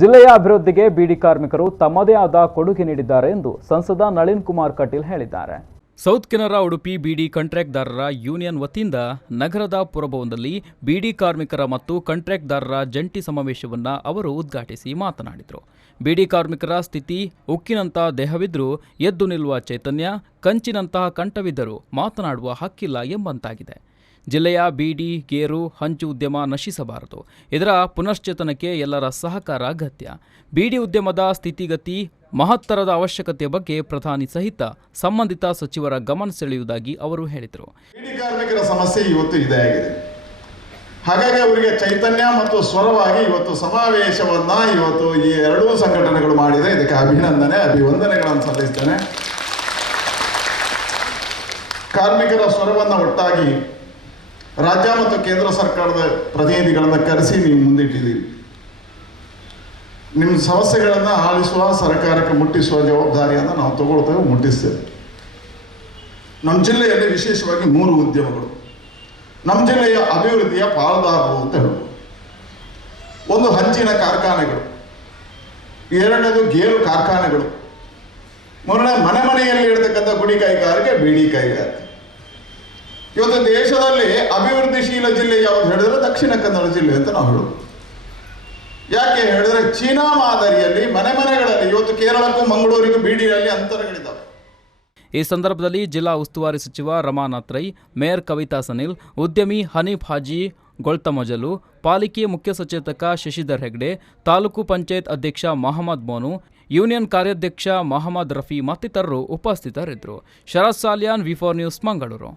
ಜಿಲ್ಲೆಯ ಅಭಿವೃದ್ಧಿಗೆ ಬೀಡಿ ಕಾರ್ಮಿಕರು ತಮ್ಮದೇ ಆದ ಕೊಡುಗೆ ನೀಡಿದ್ದಾರೆ ಎಂದು ಸಂಸದ ನಳಿನ್ ಕುಮಾರ್ ಕಟೀಲ್ ಹೇಳಿದ್ದಾರೆ. ಸೌತ್ ಕೆನರಾ ಉಡುಪಿ ಬೀಡಿ ಕಾಂಟ್ರಾಕ್ಟ್ದಾರರ ಯೂನಿಯನ್ ವತಿಯಿಂದ ನಗರದ ಪುರಭವನದಲ್ಲಿ ಬೀಡಿ ಕಾರ್ಮಿಕರ ಮತ್ತು ಕಾಂಟ್ರಾಕ್ಟ್ದಾರರ ಜಂಟಿ ಸಮಾವೇಶವನ್ನು ಅವರು ಉದ್ಘಾಟಿಸಿ ಮಾತನಾಡಿದರು. ಬೀಡಿ ಕಾರ್ಮಿಕರ ಸ್ಥಿತಿ ಉಕ್ಕಿನಂಥ ದೇಹವಿದ್ರೂ ಎದ್ದು ನಿಲ್ಲುವ ಚೈತನ್ಯ, ಕಂಚಿನಂತಹ ಕಂಠವಿದ್ದರೂ ಮಾತನಾಡುವ ಹಕ್ಕಿಲ್ಲ ಎಂಬಂತಾಗಿದೆ. ಜಿಲ್ಲೆಯ ಬೀಡಿ, ಗೇರು, ಹಂಚು ಉದ್ಯಮ ನಶಿಸಬಾರದು. ಇದರ ಪುನಶ್ಚೇತನಕ್ಕೆ ಎಲ್ಲರ ಸಹಕಾರ ಅಗತ್ಯ. ಬೀಡಿ ಉದ್ಯಮದ ಸ್ಥಿತಿಗತಿ ಮಹತ್ತರದ ಅವಶ್ಯಕತೆಯ ಬಗ್ಗೆ ಪ್ರಧಾನಿ ಸಹಿತ ಸಂಬಂಧಿತ ಸಚಿವರ ಗಮನ ಸೆಳೆಯುವುದಾಗಿ ಅವರು ಹೇಳಿದರು. ಬೀಡಿ ಕಾರ್ಮಿಕರ ಸಮಸ್ಯೆ ಇವತ್ತು ಇದೇ ಆಗಿದೆ. ಹಾಗಾಗಿ ಅವರಿಗೆ ಚೈತನ್ಯ ಮತ್ತು ಸ್ವರವಾಗಿ ಇವತ್ತು ಸಮಾವೇಶವನ್ನ ಇವತ್ತು ಈ ಎರಡೂ ಸಂಘಟನೆಗಳು ಮಾಡಿದೆ. ಇದಕ್ಕೆ ಅಭಿವಂದನೆಗಳನ್ನು ಸಲ್ಲಿಸ್ತೇನೆ. ಕಾರ್ಮಿಕರ ಸ್ವರವನ್ನು ಒಟ್ಟಾಗಿ ರಾಜ್ಯ ಮತ್ತು ಕೇಂದ್ರ ಸರ್ಕಾರದ ಪ್ರತಿನಿಧಿಗಳನ್ನು ಕರೆಸಿ ನೀವು ಮುಂದಿಟ್ಟಿದ್ದೀರಿ. ನಿಮ್ಮ ಸಮಸ್ಯೆಗಳನ್ನು ಆಲಿಸುವ, ಸರ್ಕಾರಕ್ಕೆ ಮುಟ್ಟಿಸುವ ಜವಾಬ್ದಾರಿಯನ್ನು ನಾವು ತಗೊಳ್ತೇವೆ, ಮುಟ್ಟಿಸ್ತೇವೆ. ನಮ್ಮ ಜಿಲ್ಲೆಯಲ್ಲಿ ವಿಶೇಷವಾಗಿ 3 ಉದ್ಯಮಗಳು ನಮ್ಮ ಜಿಲ್ಲೆಯ ಅಭಿವೃದ್ಧಿಯ ಪಾಲುದಾರರು ಅಂತ ಹೇಳ್ಬೋದು. ಒಂದು ಹಂಚಿನ ಕಾರ್ಖಾನೆಗಳು, ಎರಡನೇದು ಗೇರು ಕಾರ್ಖಾನೆಗಳು, ಮೂರನೇ ಮನೆಯಲ್ಲಿ ಇರತಕ್ಕಂಥ ಗುಡಿ ಕೈಗಾರಿಕೆ, ಬೀಡಿ ಕೈಗಾರಿಕೆ. ಇವತ್ತು ದೇಶದಲ್ಲಿ ಅಭಿವೃದ್ಧಿಶೀಲ ಜಿಲ್ಲೆ ಯಾವುದು ಹೇಳಿದ್ರೆ ದಕ್ಷಿಣ ಕನ್ನಡ ಜಿಲ್ಲೆ ಅಂತ ನಾವು ಹೇಳೋದು. ಯಾಕೆ ಹೇಳಿದ್ರೆ ಚೀನಾ ಮಾದರಿಯಲ್ಲಿ ಮನೆಗಳಲ್ಲಿ ಇವತ್ತು ಕೇರಳಕ್ಕೂ ಮಂಗಳೂರಿಗೂ ಬೀಡಿಯಲ್ಲಿ ಅಂತರಗಳಿದ್ದಾವೆ. ಈ ಸಂದರ್ಭದಲ್ಲಿ ಜಿಲ್ಲಾ ಉಸ್ತುವಾರಿ ಸಚಿವ ರಮಾನಾಥ್ ರೈ, ಮೇಯರ್ ಕವಿತಾ ಸನಿಲ್, ಉದ್ಯಮಿ ಹನೀಫ್ ಹಾಜಿ ಗೊಳ್ತಮಜಲು, ಪಾಲಿಕೆ ಮುಖ್ಯ ಸಚೇತಕ ಶಶಿಧರ್ ಹೆಗ್ಡೆ, ತಾಲೂಕು ಪಂಚಾಯತ್ ಅಧ್ಯಕ್ಷ ಮಹಮ್ಮದ್ ಮೋನು, ಯೂನಿಯನ್ ಕಾರ್ಯಾಧ್ಯಕ್ಷ ಮಹಮ್ಮದ್ ರಫಿ ಮತ್ತಿತರರು ಉಪಸ್ಥಿತರಿದ್ದರು. ಶರತ್ ಸಾಲ್ಯಾನ್, ವಿ4 ನ್ಯೂಸ್, ಮಂಗಳೂರು.